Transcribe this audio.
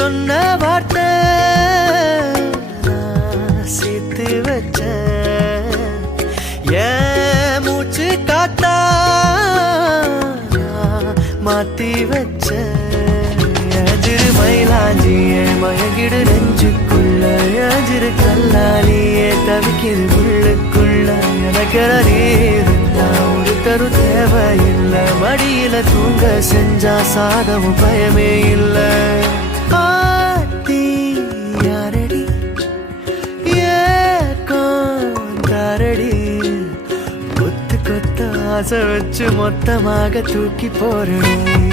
சொன்ன வார்த்தை சேர்த்து வச்ச ஏன் மூச்சு காத்தா மாத்தி வச்ச எதிர் மயிலாஞ்சியே மயங்கிடு நெஞ்சுக்குள்ள எதிர் கல்லாலியே தவிக்கிது உள்ளுக்குள்ள எனக்கு இருந்தா ஒரு தரு தேவையில்லை மடியில தூங்க செஞ்சா சாகவும் பயமே இல்லை யாரடி ஏரடி கொத்து கொத்த ஆசை வச்சு மொத்தமாக தூக்கி போறடி